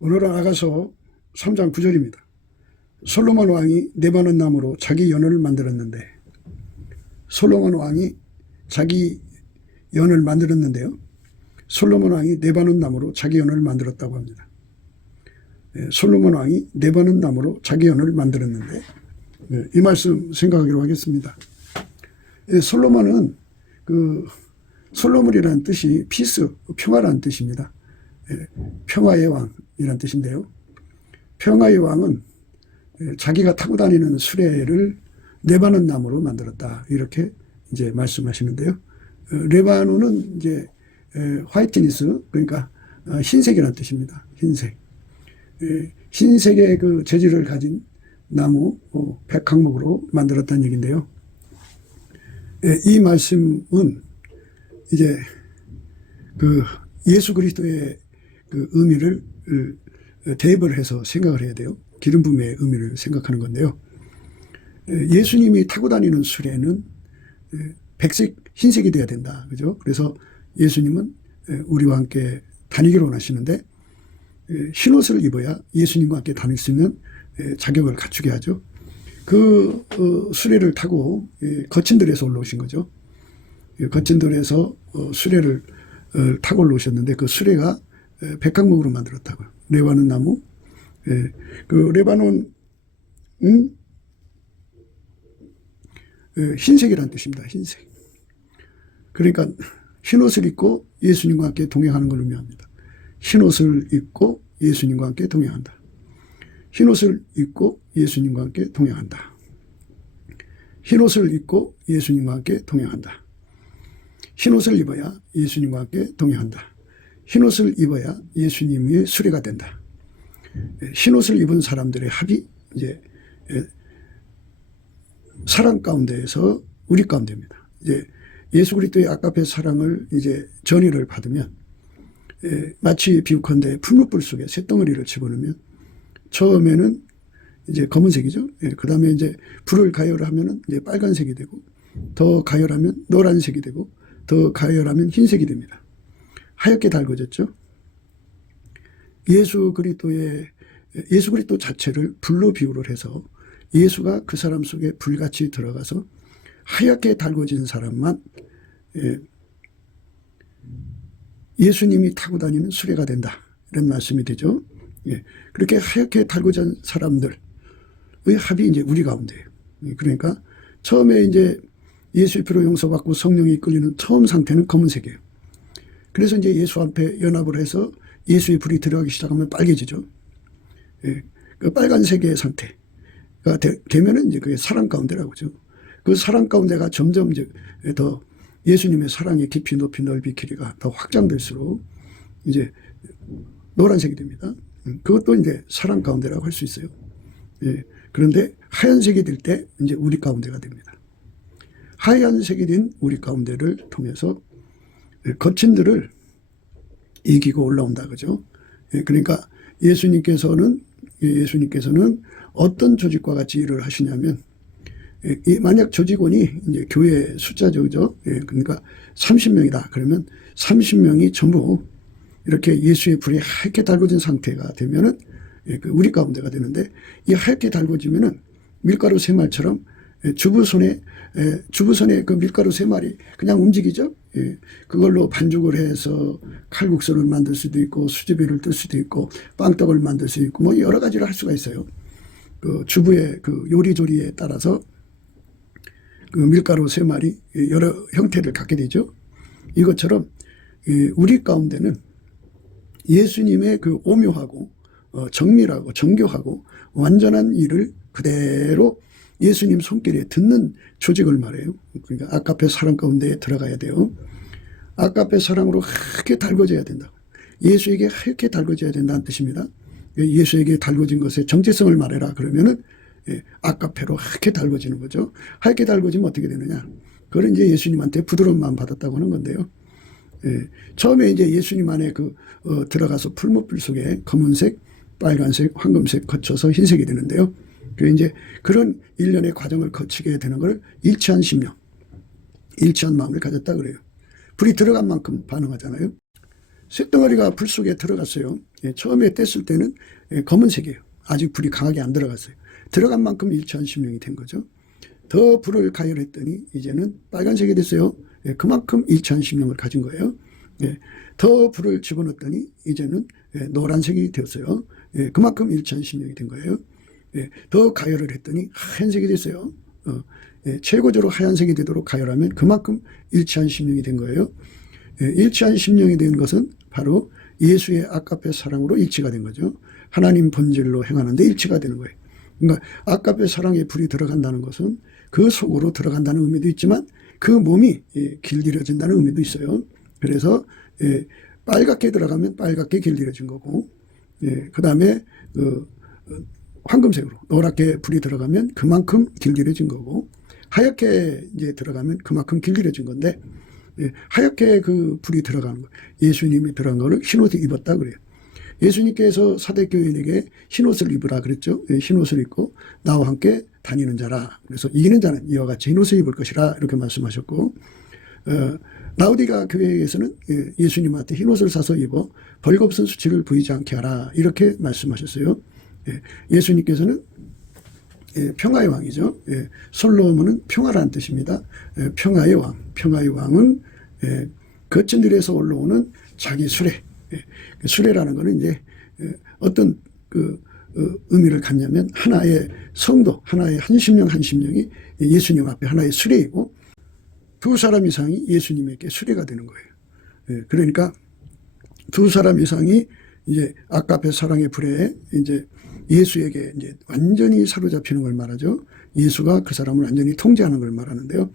오늘은 아가서 3장 9절입니다. 솔로몬 왕이 네바논 나무로 자기 연을 만들었는데, 솔로몬 왕이 자기 연을 만들었는데요. 솔로몬 왕이 네바논 나무로 자기 연을 만들었다고 합니다. 솔로몬 왕이 네바논 나무로 자기 연을 만들었는데, 이 말씀 생각하기로 하겠습니다. 솔로몬은 솔로몬이라는 뜻이 피스, 평화라는 뜻입니다. 평화의 왕이라는 뜻인데요. 평화의 왕은 자기가 타고 다니는 수레를 레바논 나무로 만들었다, 이렇게 이제 말씀하시는데요. 레바논은 이제 화이트니스, 그러니까 흰색이라는 뜻입니다. 흰색. 흰색의 그 재질을 가진 나무 백항목으로 만들었다는 얘기인데요. 이 말씀은 이제 예수 그리스도의 의미를 대입을 해서 생각을 해야 돼요. 기름 부음의 의미를 생각하는 건데요. 예수님이 타고 다니는 수레는 백색, 흰색이 돼야 된다. 그죠? 그래서 예수님은 우리와 함께 다니기를 원하시는데, 흰 옷을 입어야 예수님과 함께 다닐 수 있는 자격을 갖추게 하죠. 수레를 타고 거친들에서 올라오신 거죠. 거친들에서 수레를 타고 올라오셨는데, 그 수레가 백항목으로 만들었다고요. 레바논 나무. 레바논은 흰색이라는 뜻입니다. 흰색. 그러니까 흰옷을 입고 예수님과 함께 동행하는 걸 의미합니다. 흰옷을 입고 예수님과 함께 동행한다. 흰옷을 입고 예수님과 함께 동행한다. 흰옷을 입고 예수님과 함께 동행한다. 흰옷을 입어야 예수님과 함께 동행한다. 흰옷을 입어야 예수님의 수레가 된다. 흰옷을 입은 사람들의 합이 이제 사랑 가운데에서 우리 가운데입니다. 이제 예수 그리스도의 아가페 사랑을 이제 전의를 받으면, 마치 비유컨대 풀무불 속에 쇳덩어리를 집어넣으면 처음에는 이제 검은색이죠. 그 다음에 이제 불을 가열하면은 이제 빨간색이 되고, 더 가열하면 노란색이 되고, 더 가열하면 흰색이 됩니다. 하얗게 달궈졌죠. 예수 그리스도 자체를 불로 비유를 해서 예수가 그 사람 속에 불같이 들어가서 하얗게 달궈진 사람만 예수님이 타고 다니는 수레가 된다, 이런 말씀이 되죠. 그렇게 하얗게 달궈진 사람들의 합이 이제 우리 가운데예요. 그러니까 처음에 이제 예수의 피로 용서받고 성령이 이끌리는 처음 상태는 검은색이에요. 그래서 이제 예수 앞에 연합을 해서 예수의 불이 들어가기 시작하면 빨개지죠. 그 빨간색의 상태가 되면은 이제 그게 사랑 가운데라고 하죠. 그 사랑 가운데가 점점 이제 더 예수님의 사랑의 깊이, 높이, 넓이, 길이가 더 확장될수록 이제 노란색이 됩니다. 그것도 이제 사랑 가운데라고 할 수 있어요. 그런데 하얀색이 될 때 이제 우리 가운데가 됩니다. 하얀색이 된 우리 가운데를 통해서 거친들을 이기고 올라온다, 그죠? 그러니까 예수님께서는 어떤 조직과 같이 일을 하시냐면, 만약 조직원이 이제 교회 숫자죠, 그죠? 그러니까 30명이다. 그러면 30명이 전부 이렇게 예수의 불이 하얗게 달궈진 상태가 되면은 우리 가운데가 되는데, 이 하얗게 달궈지면은 밀가루 세 말처럼 주부손에 그 밀가루 세 마리 그냥 움직이죠. 그걸로 반죽을 해서 칼국수를 만들 수도 있고, 수제비를 뜰 수도 있고, 빵떡을 만들 수 있고, 뭐 여러 가지를 할 수가 있어요. 그 주부의 그 요리조리에 따라서 그 밀가루 세 마리 여러 형태를 갖게 되죠. 이것처럼 우리 가운데는 예수님의 그 오묘하고 정밀하고 정교하고 완전한 일을 그대로 예수님 손길에 듣는 조직을 말해요. 그러니까 아가페 사랑 가운데에 들어가야 돼요. 아가페 사랑으로 하얗게 달궈져야 된다. 예수에게 하얗게 달궈져야 된다는 뜻입니다. 예수에게 달궈진 것의 정체성을 말해라 그러면은 아가페로 하얗게 달궈지는 거죠. 하얗게 달궈지면 어떻게 되느냐? 그걸 이제 예수님한테 부드러운 마음 받았다고 하는 건데요. 처음에 이제 예수님 안에 들어가서 풀무불 속에 검은색, 빨간색, 황금색 거쳐서 흰색이 되는데요. 이제 그런 일련의 과정을 거치게 되는 걸 일치한 심령, 일치한 마음을 가졌다 그래요. 불이 들어간 만큼 반응하잖아요. 쇳덩어리가 불 속에 들어갔어요. 처음에 뗐을 때는 검은색이에요. 아직 불이 강하게 안 들어갔어요. 들어간 만큼 일치한 심령이 된 거죠. 더 불을 가열했더니 이제는 빨간색이 됐어요. 그만큼 일치한 심령을 가진 거예요. 더 불을 집어넣었더니 이제는 노란색이 되었어요. 그만큼 일치한 심령이 된 거예요. 더 가열을 했더니 하얀색이 됐어요. 최고적으로 하얀색이 되도록 가열하면 그만큼 일치한 심령이 된 거예요. 일치한 심령이 된 것은 바로 예수의 아까페 사랑으로 일치가 된 거죠. 하나님 본질로 행하는데 일치가 되는 거예요. 그러니까 아까페 사랑에 불이 들어간다는 것은 그 속으로 들어간다는 의미도 있지만 그 몸이 길들여진다는 의미도 있어요. 그래서 빨갛게 들어가면 빨갛게 길들여진 거고, 그 다음에 황금색으로 노랗게 불이 들어가면 그만큼 길들여진 거고, 하얗게 이제 들어가면 그만큼 길들여진 건데, 하얗게 그 불이 들어가는 거, 예수님이 들어간 거를 흰옷을 입었다 그래요. 예수님께서 사대교인에게 흰옷을 입으라 그랬죠. 흰옷을 입고 나와 함께 다니는 자라. 그래서 이기는 자는 이와 같이 흰옷을 입을 것이라 이렇게 말씀하셨고, 라우디가 교회에서는 예수님한테 흰옷을 사서 입어 벌거벗은 수치를 보이지 않게 하라 이렇게 말씀하셨어요. 예수님께서는 평화의 왕이죠. 솔로몬은 평화라는 뜻입니다. 평화의 왕. 평화의 왕은 거친 들에서 올라오는 자기 수레. 수레라는 것은 이제 어떤 그 의미를 갖냐면 하나의 성도, 하나의 한 심령 한 심령이 예수님 앞에 하나의 수레이고 두 사람 이상이 예수님에게 수레가 되는 거예요. 그러니까 두 사람 이상이 이제 아까페 사랑의 불에 이제 예수에게 이제 완전히 사로잡히는 걸 말하죠. 예수가 그 사람을 완전히 통제하는 걸 말하는데요.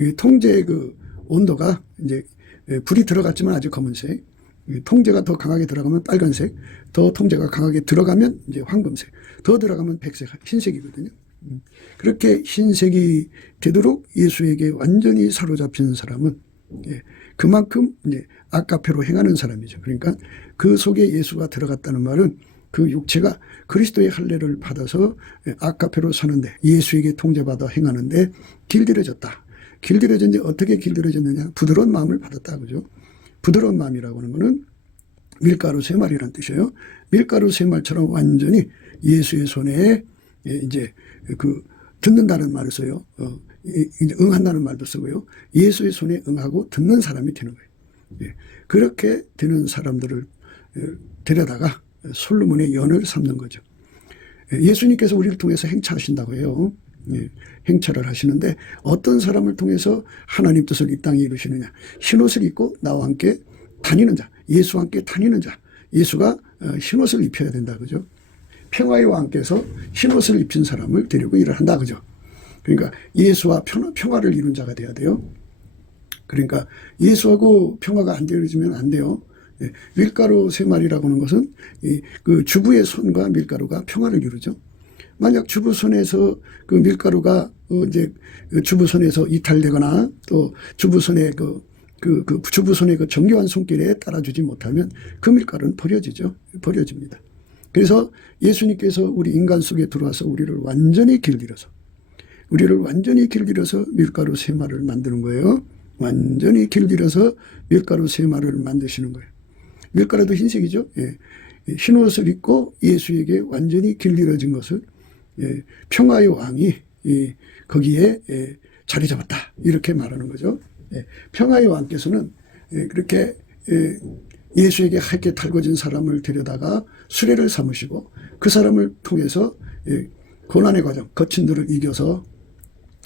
이 통제의 그 온도가 이제 불이 들어갔지만 아직 검은색, 통제가 더 강하게 들어가면 빨간색, 더 통제가 강하게 들어가면 이제 황금색, 더 들어가면 백색, 흰색이거든요. 그렇게 흰색이 되도록 예수에게 완전히 사로잡힌 사람은 그만큼 이제 아까페로 행하는 사람이죠. 그러니까 그 속에 예수가 들어갔다는 말은 그 육체가 그리스도의 할례를 받아서 아까페로 사는데 예수에게 통제받아 행하는데 길들여졌다. 길들여졌는데 어떻게 길들여졌느냐? 부드러운 마음을 받았다. 그죠? 부드러운 마음이라고 하는 것은 밀가루 세 마리라는 뜻이에요. 밀가루 세 마리처럼 완전히 예수의 손에 이제 그 듣는다는 말을 써요. 이제 응한다는 말도 쓰고요. 예수의 손에 응하고 듣는 사람이 되는 거예요. 그렇게 되는 사람들을 데려다가 솔로몬의 연을 삼는 거죠. 예수님께서 우리를 통해서 행차하신다고 해요. 행차를 하시는데 어떤 사람을 통해서 하나님 뜻을 이 땅에 이루시느냐. 흰옷을 입고 나와 함께 다니는 자, 예수와 함께 다니는 자. 예수가 흰옷을 입혀야 된다. 그죠? 평화의 왕께서 흰옷을 입힌 사람을 데리고 일을 한다. 그죠? 그러니까 예수와 평화를 이룬 자가 돼야 돼요. 그러니까 예수하고 평화가 안 되어지면 안 돼요. 밀가루 세 마리라고 하는 것은 그 주부의 손과 밀가루가 평화를 이루죠. 만약 주부 손에서 그 밀가루가 이제 주부 손에서 이탈되거나 또 주부 손에 주부 손의 그 정교한 손길에 따라주지 못하면 그 밀가루는 버려지죠. 버려집니다. 그래서 예수님께서 우리 인간 속에 들어와서 우리를 완전히 길들여서 밀가루 세 마리를 만드는 거예요. 완전히 길들여서 밀가루 세 마리를 만드시는 거예요. 밀가루도 흰색이죠. 흰옷을 입고 예수에게 완전히 길들여진 것을 평화의 왕이 거기에 자리 잡았다. 이렇게 말하는 거죠. 평화의 왕께서는 그렇게 예수에게 하얗게 달궈진 사람을 데려다가 수레를 삼으시고 그 사람을 통해서 고난의 과정, 거친 들을 이겨서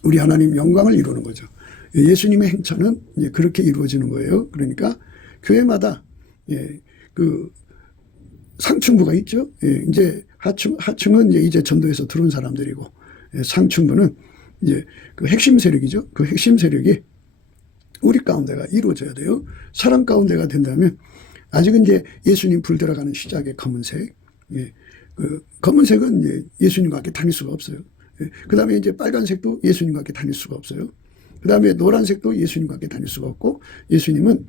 우리 하나님 영광을 이루는 거죠. 예수님의 행차는 그렇게 이루어지는 거예요. 그러니까 교회마다 그 상층부가 있죠. 이제 하층은 이제 전도에서 들어온 사람들이고 상층부는 이제 그 핵심 세력이죠. 그 핵심 세력이 우리 가운데가 이루어져야 돼요. 사람 가운데가 된다면 아직은 이제 예수님 불 들어가는 시작의 검은색, 그 검은색은 이제 예수님과 함께 다닐 수가 없어요. 그 다음에 이제 빨간색도 예수님과 함께 다닐 수가 없어요. 그 다음에 노란색도 예수님과 함께 다닐 수가 없고 예수님은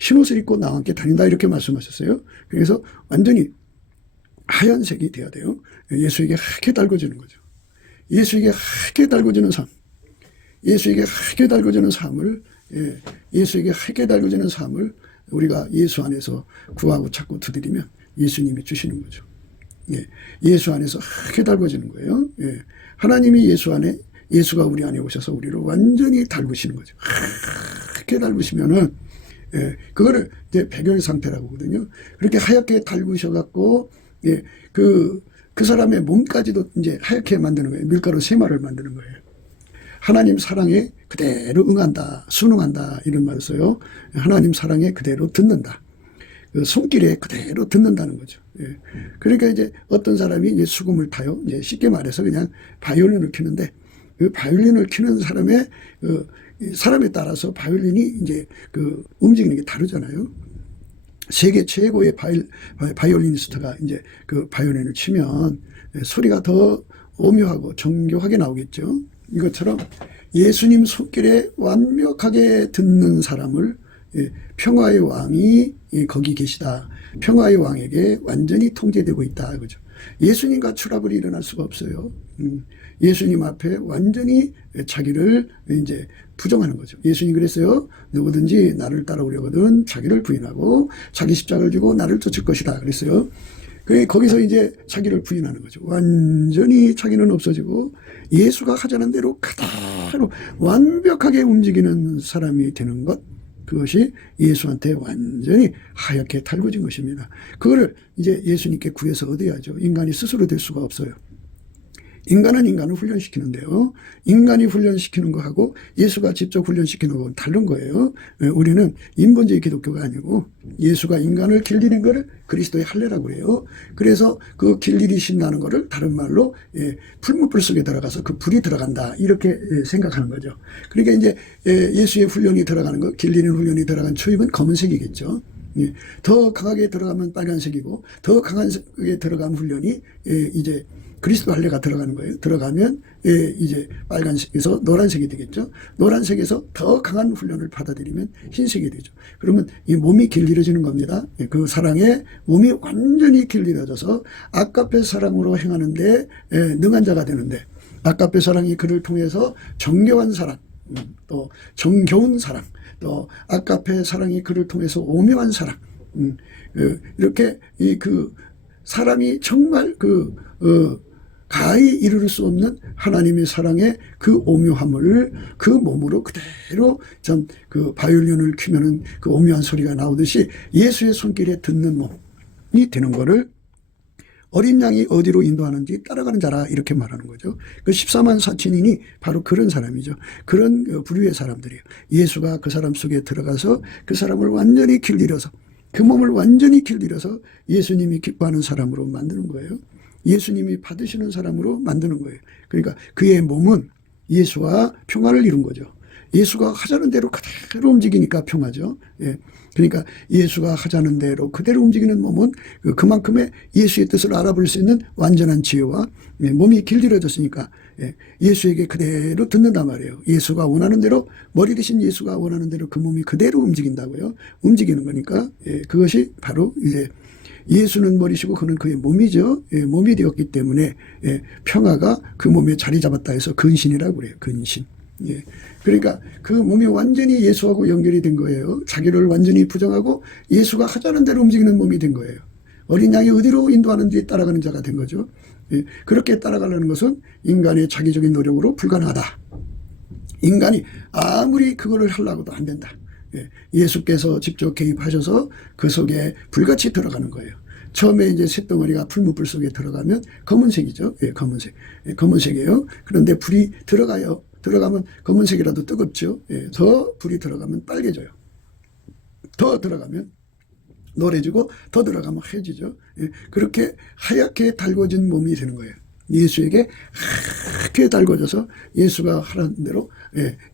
흰옷을 입고 나와 함께 다닌다 이렇게 말씀하셨어요. 그래서 완전히 하얀색이 돼야 돼요. 예수에게 하얗게 달궈지는 거죠. 예수에게 하얗게 달궈지는 삶. 예수에게 하얗게 달궈지는 삶을 예수에게 하얗게 달궈지는 삶을 우리가 예수 안에서 구하고 찾고 두드리면 예수님이 주시는 거죠. 예, 예수 안에서 크게 달궈지는 거예요. 예, 하나님이 예수 안에, 예수가 우리 안에 오셔서 우리를 완전히 달구시는 거죠. 크게 달구시면은, 예, 그거를 이제 백열 상태라고 하거든요. 그렇게 하얗게 달구셔갖고, 예, 그 사람의 몸까지도 이제 하얗게 만드는 거예요. 밀가루 세마를 만드는 거예요. 하나님 사랑에 그대로 응한다, 순응한다, 이런 말을 써요. 하나님 사랑에 그대로 듣는다. 그 손길에 그대로 듣는다는 거죠. 예. 그러니까 이제 어떤 사람이 이제 수금을 타요. 이제 쉽게 말해서 그냥 바이올린을 키는데, 그 바이올린을 키는 사람의 사람에 따라서 바이올린이 이제 그 움직이는 게 다르잖아요. 세계 최고의 바이올리니스트가 이제 그 바이올린을 치면 소리가 더 오묘하고 정교하게 나오겠죠. 이것처럼 예수님 손길에 완벽하게 듣는 사람을 평화의 왕이 거기 계시다. 평화의 왕에게 완전히 통제되고 있다. 그죠? 예수님과 트러블이 일어날 수가 없어요. 예수님 앞에 완전히 자기를 이제 부정하는 거죠. 예수님 그랬어요. 누구든지 나를 따라오려거든 자기를 부인하고 자기 십자가를 지고 나를 쫓을 것이다. 그랬어요. 거기서 이제 자기를 부인하는 거죠. 완전히 자기는 없어지고 예수가 하자는 대로 그대로 완벽하게 움직이는 사람이 되는 것. 그것이 예수한테 완전히 하얗게 달궈진 것입니다. 그거를 이제 예수님께 구해서 얻어야죠. 인간이 스스로 될 수가 없어요. 인간은 인간을 훈련시키는데요. 인간이 훈련시키는 거하고 예수가 직접 훈련시키는 거하고는 다른 거예요. 우리는 인본주의 기독교가 아니고 예수가 인간을 길리는 거를 그리스도의 할례라고 그래요. 그래서 그 길리리 신나는 거를 다른 말로 풀무불 속에 들어가서 그 불이 들어간다 이렇게 생각하는 거죠. 그러니까 이제 예수의 훈련이 들어가는 거, 길리는 훈련이 들어간 초입은 검은색이겠죠. 더 강하게 들어가면 빨간색이고 더 강하게 들어간 훈련이 이제 그리스도 할례가 들어가는 거예요. 들어가면 이제 빨간색에서 노란색이 되겠죠. 노란색에서 더 강한 훈련을 받아들이면 흰색이 되죠. 그러면 이 몸이 길들여지는 겁니다. 그 사랑에 몸이 완전히 길들여져서 아까페 사랑으로 행하는데 능한 자가 되는데, 아까페 사랑이 그를 통해서 정교한 사랑, 또 정겨운 사랑, 또 아까페 사랑이 그를 통해서 오묘한 사랑, 이렇게 그 사람이 정말 가히 이룰 수 없는 하나님의 사랑의 그 오묘함을 그 몸으로 그대로 그 바이올린을 키면은 그 오묘한 소리가 나오듯이 예수의 손길에 듣는 몸이 되는 거를 어린 양이 어디로 인도하는지 따라가는 자라 이렇게 말하는 거죠. 그 14만 4천인이 바로 그런 사람이죠. 그런 부류의 사람들이에요. 예수가 그 사람 속에 들어가서 그 사람을 완전히 길들여서 그 몸을 완전히 길들여서 예수님이 기뻐하는 사람으로 만드는 거예요. 예수님이 받으시는 사람으로 만드는 거예요. 그러니까 그의 몸은 예수와 평화를 이룬 거죠. 예수가 하자는 대로 그대로 움직이니까 평화죠. 예. 그러니까 예수가 하자는 대로 그대로 움직이는 몸은 그만큼의 예수의 뜻을 알아볼 수 있는 완전한 지혜와 몸이 길들여졌으니까 예수에게 그대로 듣는단 말이에요. 예수가 원하는 대로, 머리 대신 예수가 원하는 대로 그 몸이 그대로 움직인다고요. 움직이는 거니까 그것이 바로 이제 예수는 머리시고 그는 그의 몸이죠. 몸이 되었기 때문에 평화가 그 몸에 자리 잡았다 해서 근신이라고 그래요. 근신. 그러니까 그 몸이 완전히 예수하고 연결이 된 거예요. 자기를 완전히 부정하고 예수가 하자는 대로 움직이는 몸이 된 거예요. 어린 양이 어디로 인도하는지 따라가는 자가 된 거죠. 그렇게 따라가려는 것은 인간의 자기적인 노력으로 불가능하다. 인간이 아무리 그거를 하려고도 안 된다. 예수께서 직접 개입하셔서 그 속에 불같이 들어가는 거예요. 처음에 이제 쇳덩어리가 풀무불 속에 들어가면 검은색이죠. 검은색. 검은색이에요. 그런데 불이 들어가요. 들어가면 검은색이라도 뜨겁죠. 더 불이 들어가면 빨개져요. 더 들어가면 노래지고 더 들어가면 하얘지죠. 그렇게 하얗게 달궈진 몸이 되는 거예요. 예수에게 하얗게 달궈져서 예수가 하라는 대로,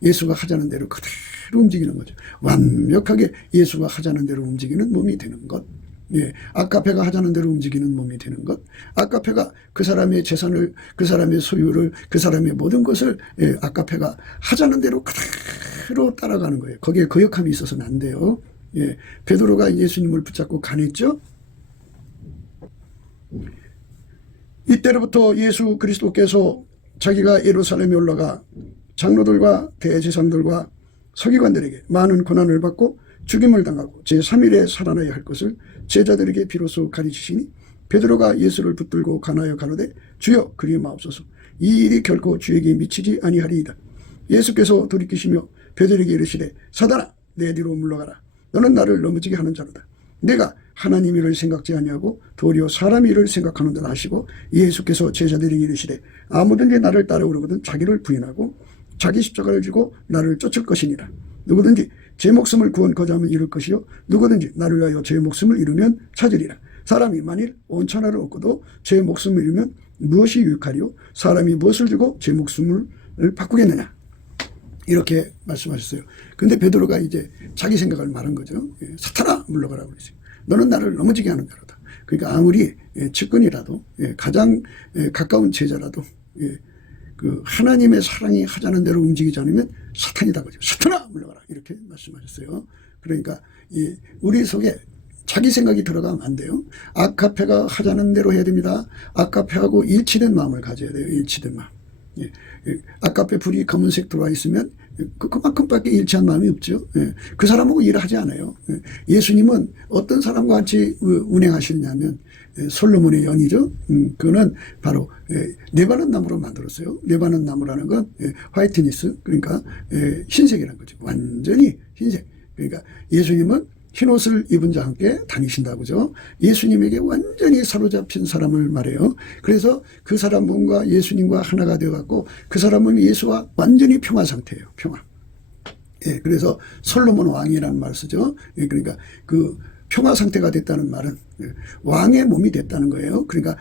예수가 하자는 대로 그대로 움직이는 거죠. 완벽하게 예수가 하자는 대로 움직이는 몸이 되는 것. 아까페가 하자는 대로 움직이는 몸이 되는 것. 아까페가 그 사람의 재산을, 그 사람의 소유를, 그 사람의 모든 것을 아까페가 하자는 대로 그대로 따라가는 거예요. 거기에 거역함이 있어서는 안 돼요. 베드로가 예수님을 붙잡고 간했죠. 이때로부터 예수 그리스도께서 자기가 예루살렘에 올라가 장로들과 대제사장들과 서기관들에게 많은 고난을 받고 죽임을 당하고 제3일에 살아나야 할 것을 제자들에게 비로소 가르치시니 베드로가 예수를 붙들고 가나여 가로되 주여 그리 마옵소서 이 일이 결코 주에게 미치지 아니하리이다. 예수께서 돌이키시며 베드로에게 이르시되 사단아 내 뒤로 물러가라. 너는 나를 넘어지게 하는 자로다. 내가 하나님 일을 생각지 아니하고 도리어 사람 일을 생각하는도다 하시고 예수께서 제자들에게 이르시되 아무든지 나를 따라오려거든 자기를 부인하고 자기 십자가를 지고 나를 쫓을 것이니라. 누구든지 제 목숨을 구원코자 하면 잃을 것이요 누구든지 나를 위하여 제 목숨을 잃으면 찾으리라. 사람이 만일 온 천하를 얻고도 제 목숨을 잃으면 무엇이 유익하리요? 사람이 무엇을 주고 제 목숨을 바꾸겠느냐? 이렇게 말씀하셨어요. 근데 베드로가 이제 자기 생각을 말한 거죠. 사탄아 물러가라고 그랬어요. 너는 나를 넘어지게 하는 자로다. 그러니까 아무리 측근이라도 가장 가까운 제자라도 그 하나님의 사랑이 하자는 대로 움직이지 않으면 사탄이다 그죠. 사탄아 물러가라 이렇게 말씀하셨어요. 그러니까 우리 속에 자기 생각이 들어가면 안 돼요. 아카페가 하자는 대로 해야 됩니다. 아카페하고 일치된 마음을 가져야 돼요. 일치된 마음. 아카페 불이 검은색 들어와 있으면 그만큼밖에 일치한 마음이 없죠. 그 사람하고 일을 하지 않아요. 예수님은 어떤 사람과 같이 운행하시느냐면 솔로몬의 연이죠. 그거는 바로 레바논 나무로 만들었어요. 레바논 나무라는 건 화이트니스 그러니까 흰색이라는 거죠. 완전히 흰색. 그러니까 예수님은 흰옷을 입은 자와 함께 다니신다고죠. 예수님에게 완전히 사로잡힌 사람을 말해요. 그래서 그 사람 몸과 예수님과 하나가 되어갖고 그 사람 몸이 예수와 완전히 평화 상태예요. 평화. 그래서 솔로몬 왕이라는 말을 쓰죠. 그러니까 그 평화 상태가 됐다는 말은 왕의 몸이 됐다는 거예요. 그러니까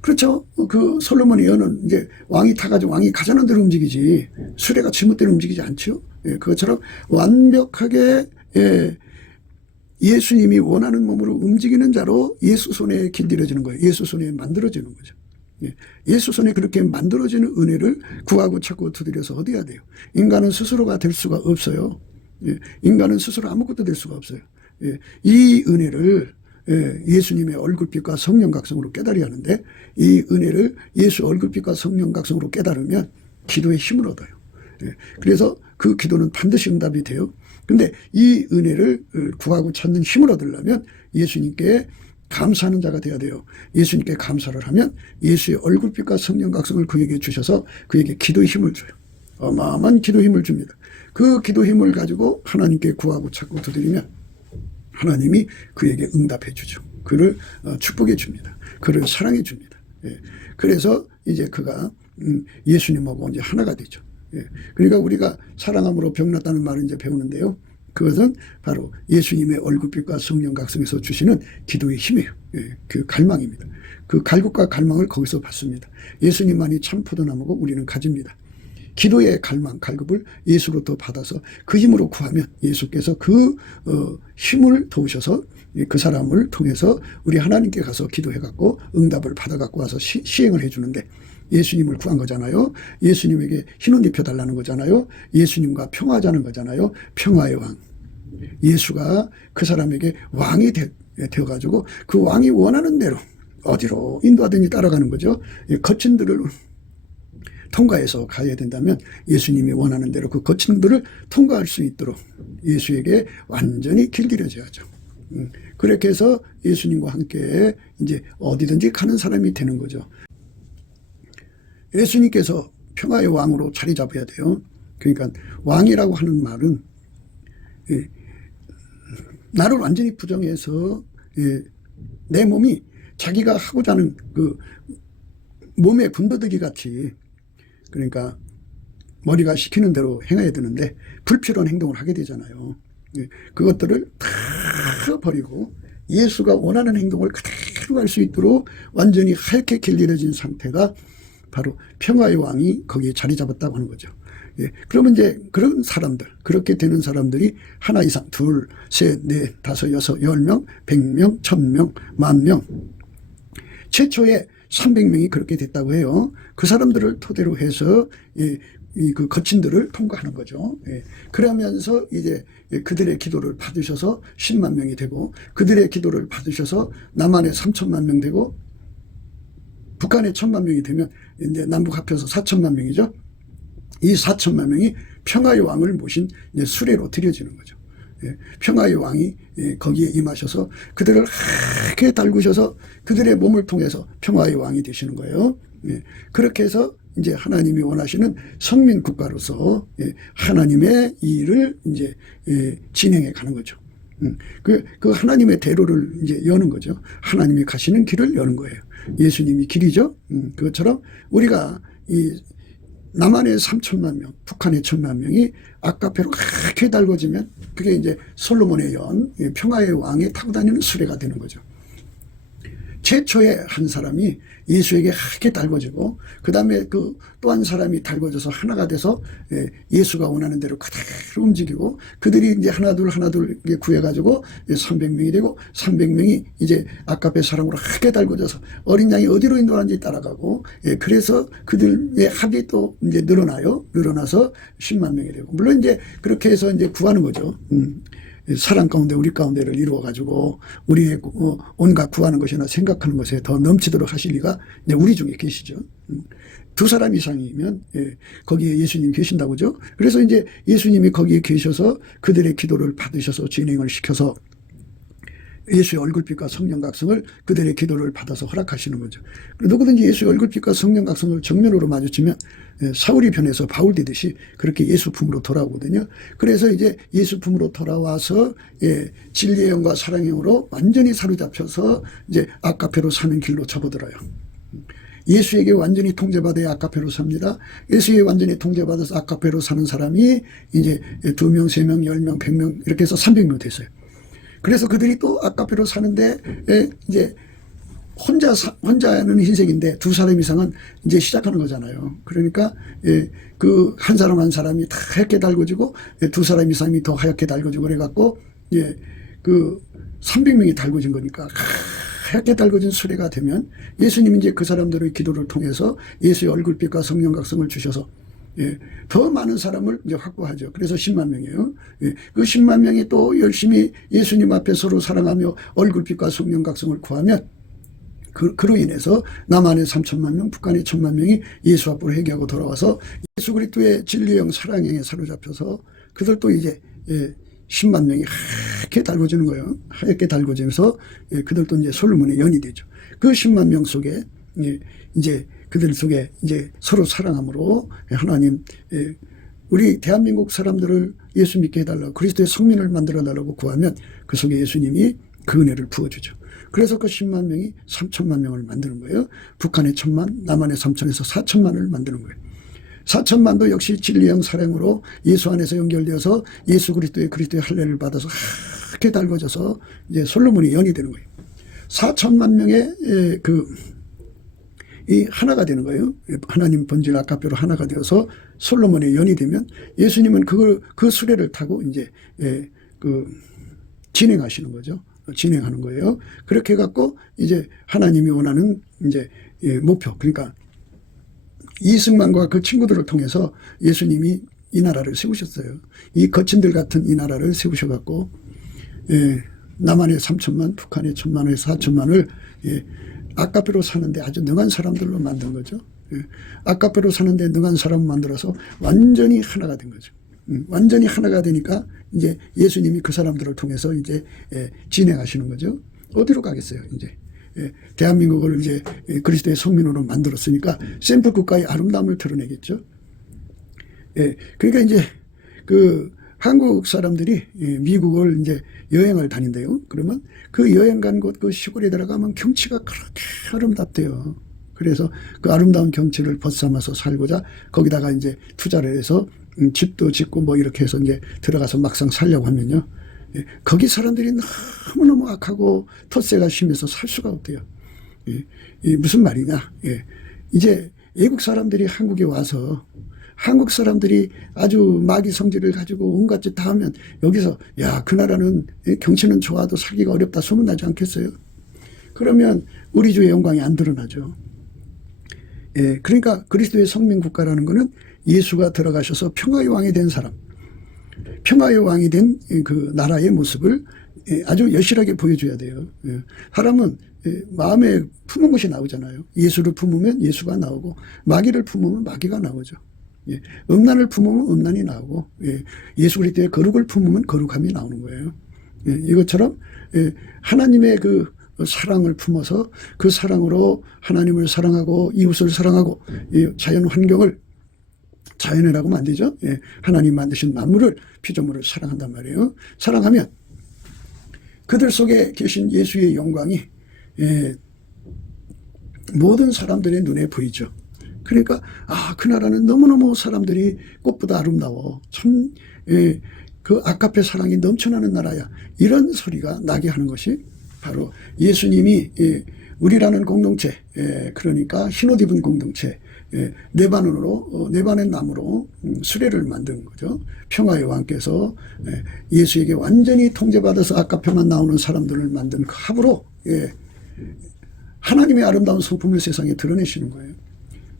그렇죠. 그 솔로몬의 연은 이제 왕이 타가지고 왕이 가자는 대로 움직이지 수레가 지멋대로 움직이지 않죠. 그것처럼 완벽하게 예수님이 원하는 몸으로 움직이는 자로 예수 손에 길들여지는 거예요. 예수 손에 만들어지는 거죠. 예수 손에 그렇게 만들어지는 은혜를 구하고 찾고 두드려서 얻어야 돼요. 인간은 스스로가 될 수가 없어요. 인간은 스스로 아무것도 될 수가 없어요. 이 은혜를 예수님의 얼굴빛과 성령 각성으로 깨달아야 하는데 이 은혜를 예수 얼굴빛과 성령 각성으로 깨달으면 기도의 힘을 얻어요. 그래서 그 기도는 반드시 응답이 돼요. 근데 이 은혜를 구하고 찾는 힘을 얻으려면 예수님께 감사하는 자가 되어야 돼요. 예수님께 감사를 하면 예수의 얼굴빛과 성령 각성을 그에게 주셔서 그에게 기도의 힘을 줘요. 어마어마한 기도의 힘을 줍니다. 그 기도 힘을 가지고 하나님께 구하고 찾고 두드리면 하나님이 그에게 응답해 주죠. 그를 축복해 줍니다. 그를 사랑해 줍니다. 그래서 이제 그가 예수님하고 이제 하나가 되죠. 그러니까 우리가 사랑함으로 병났다는 말을 이제 배우는데요. 그것은 바로 예수님의 얼굴빛과 성령 각성에서 주시는 기도의 힘이에요. 그 갈망입니다. 그 갈급과 갈망을 거기서 받습니다. 예수님만이 참 포도나무고 우리는 가지입니다. 기도의 갈망, 갈급을 예수로부터 받아서 그 힘으로 구하면 예수께서 그 힘을 도우셔서 그 사람을 통해서 우리 하나님께 가서 기도해갖고 응답을 받아갖고 와서 시행을 해주는데 예수님을 구한 거잖아요. 예수님에게 흰옷 입혀달라는 거잖아요. 예수님과 평화하자는 거잖아요. 평화의 왕. 예수가 그 사람에게 왕이 되어가지고 그 왕이 원하는 대로 어디로 인도하든지 따라가는 거죠. 거친 들을 통과해서 가야 된다면 예수님이 원하는 대로 그 거친 들을 통과할 수 있도록 예수에게 완전히 길들여져야죠. 그렇게 해서 예수님과 함께 이제 어디든지 가는 사람이 되는 거죠. 예수님께서 평화의 왕으로 자리 잡아야 돼요. 그러니까 왕이라고 하는 말은 나를 완전히 부정해서 내 몸이 자기가 하고자 하는 그 몸의 군더더기 같이 그러니까 머리가 시키는 대로 행해야 되는데 불필요한 행동을 하게 되잖아요. 그것들을 다 버리고 예수가 원하는 행동을 그대로 할 수 있도록 완전히 하얗게 길들여진 상태가 바로 평화의 왕이 거기에 자리 잡았다고 하는 거죠. 그러면 이제 그런 사람들, 그렇게 되는 사람들이 하나 이상, 둘, 셋, 넷, 다섯, 여섯, 10명, 100명, 1000명, 10,000명. 최초에 300명이 그렇게 됐다고 해요. 그 사람들을 토대로 해서 그 거친들을 통과하는 거죠. 그러면서 이제 그들의 기도를 받으셔서 10만 명이 되고 그들의 기도를 받으셔서 남한에 3천만 명 되고 북한에 1,000만 명이 되면 이제 남북 합해서 4천만 명이죠. 이 4천만 명이 평화의 왕을 모신 이제 수레로 들여지는 거죠. 평화의 왕이 거기에 임하셔서 그들을 하게 달구셔서 그들의 몸을 통해서 평화의 왕이 되시는 거예요. 그렇게 해서 이제 하나님이 원하시는 성민 국가로서 하나님의 일을 이제 진행해 가는 거죠. 그 하나님의 대로를 이제 여는 거죠. 하나님이 가시는 길을 여는 거예요. 예수님이 길이죠. 그것처럼 우리가 이 남한의 3천만 명, 북한의 1,000만 명이 아까페로 그렇게 달궈지면 그게 이제 솔로몬의 연, 평화의 왕이 타고 다니는 수레가 되는 거죠. 최초의 한 사람이 예수에게 하게 달궈지고 그 다음에 그 또 한 사람이 달궈져서 하나가 돼서 예수가 원하는 대로 그대로 움직이고 그들이 이제 하나둘 구해가지고 300명이 되고 300명이 이제 아까페 사람으로 하게 달궈져서 어린 양이 어디로 인도하는지 따라가고 그래서 그들의 합이 또 이제 늘어나서 10만 명이 되고 물론 이제 그렇게 해서 이제 구하는 거죠. 사랑 가운데 우리 가운데를 이루어 가지고 우리의 온갖 구하는 것이나 생각하는 것에 더 넘치도록 하실 리가 이제 우리 중에 계시죠. 2사람 이상이면 거기에 예수님 계신다고 그죠. 그래서 이제 예수님이 거기에 계셔서 그들의 기도를 받으셔서 진행을 시켜서 예수의 얼굴빛과 성령 각성을 그들의 기도를 받아서 허락하시는 거죠. 누구든지 예수의 얼굴빛과 성령 각성을 정면으로 마주치면 사울이 변해서 바울 되듯이 그렇게 예수 품으로 돌아오거든요. 그래서 이제 예수 품으로 돌아와서 진리의 영과 사랑의 영으로 완전히 사로잡혀서 이제 아까페로 사는 길로 접어들어요. 예수에게 완전히 통제받아야 아까페로 삽니다. 예수에게 완전히 통제받아서 아까페로 사는 사람이 이제 2명, 3명, 10명, 100명 이렇게 해서 300명 됐어요. 그래서 그들이 또 아까페로 사는데 이제 혼자는 흰색인데 2사람 이상은 이제 시작하는 거잖아요. 그러니까 그 한 사람 한 사람이 다 하얗게 달궈지고 2사람 이상이 더 하얗게 달궈지고 그래갖고 그 300명이 달궈진 거니까 하얗게 달궈진 수레가 되면 예수님이 이제 그 사람들의 기도를 통해서 예수의 얼굴빛과 성령 각성을 주셔서 더 많은 사람을 이제 확보하죠. 그래서 10만 명이에요. 그 10만 명이 또 열심히 예수님 앞에 서로 사랑하며 얼굴빛과 성령 각성을 구하면 그로 인해서 남한의 3천만 명, 북한의 1,000만 명이 예수 앞으로 회개하고 돌아와서 예수 그리스도의 진리형 사랑형에 사로잡혀서 그들도 이제 10만 명이 하얗게 달궈지는 거예요. 하얗게 달궈지면서 그들도 이제 솔로몬의 연이 되죠. 그 10만 명 속에 이제 그들 속에 이제 서로 사랑함으로 하나님 우리 대한민국 사람들을 예수 믿게 해달라고 그리스도의 성민을 만들어 달라고 구하면 그 속에 예수님이 그 은혜를 부어주죠. 그래서 그 10만 명이 3천만 명을 만드는 거예요. 북한의 1,000만, 남한의 3천에서 4천만을 만드는 거예요. 4천만도 역시 진리형 사랑으로 예수 안에서 연결되어서 예수 그리스도의 할례를 받아서 하얗게 달궈져서 이제 솔로몬이 연이 되는 거예요. 4천만 명의 이 하나가 되는 거예요. 하나님 본질 아까뼈로 하나가 되어서 솔로몬의 연이 되면 예수님은 그 수레를 타고 이제 진행하시는 거죠. 진행하는 거예요. 그렇게 해갖고 이제 하나님이 원하는 이제 목표 그러니까 이승만과 그 친구들을 통해서 예수님이 이 나라를 세우셨어요. 이 거친들 같은 이 나라를 세우셔갖고 남한의 3천만, 북한의 1,000만의 4천만을 아까페로 사는데 아주 능한 사람들로 만든 거죠. 아까페로 사는데 능한 사람 만들어서 완전히 하나가 된 거죠. 완전히 하나가 되니까 이제 예수님이 그 사람들을 통해서 이제 진행하시는 거죠. 어디로 가겠어요, 이제. 대한민국을 이제 그리스도의 성민으로 만들었으니까 샘플 국가의 아름다움을 드러내겠죠. 그러니까 이제 그 한국 사람들이 미국을 이제 여행을 다닌대요. 그러면 그 여행 간 곳 그 시골에 들어가면 경치가 그렇게 아름답대요. 그래서 그 아름다운 경치를 벗삼아서 살고자 거기다가 이제 투자를 해서 집도 짓고 뭐 이렇게 해서 이제 들어가서 막상 살려고 하면요. 거기 사람들이 너무너무 악하고 텃세가 심해서 살 수가 없대요. 무슨 말이냐. 이제 외국 사람들이 한국에 와서 한국 사람들이 아주 마귀 성질을 가지고 온갖 짓 다 하면 여기서 야, 그 나라는 경치는 좋아도 살기가 어렵다 소문나지 않겠어요? 그러면 우리 주의 영광이 안 드러나죠. 그러니까 그리스도의 성민 국가라는 것은 예수가 들어가셔서 평화의 왕이 된 사람, 평화의 왕이 된 그 나라의 모습을 아주 여실하게 보여줘야 돼요. 사람은 마음에 품은 것이 나오잖아요. 예수를 품으면 예수가 나오고 마귀를 품으면 마귀가 나오죠. 예, 음란을 품으면 음란이 나오고, 예, 예수 그리스도의 거룩을 품으면 거룩함이 나오는 거예요. 예, 이것처럼 예, 하나님의 그 사랑을 품어서 그 사랑으로 하나님을 사랑하고 이웃을 사랑하고 이 자연 환경을 자연이라고 만들죠. 예, 하나님 만드신 만물을 피조물을 사랑한단 말이에요. 사랑하면 그들 속에 계신 예수의 영광이 예, 모든 사람들의 눈에 보이죠. 그러니까 그 나라는 너무너무 사람들이 꽃보다 아름다워. 참 예, 그 아까페 사랑이 넘쳐나는 나라야. 이런 소리가 나게 하는 것이 바로 예수님이 예, 우리라는 공동체, 예, 그러니까 흰옷 입은 공동체, 예, 네바논 나무로 수레를 만든 거죠. 평화의 왕께서 예, 예수에게 완전히 통제받아서 아까페만 나오는 사람들을 만든 그 합으로 예, 하나님의 아름다운 성품을 세상에 드러내시는 거예요.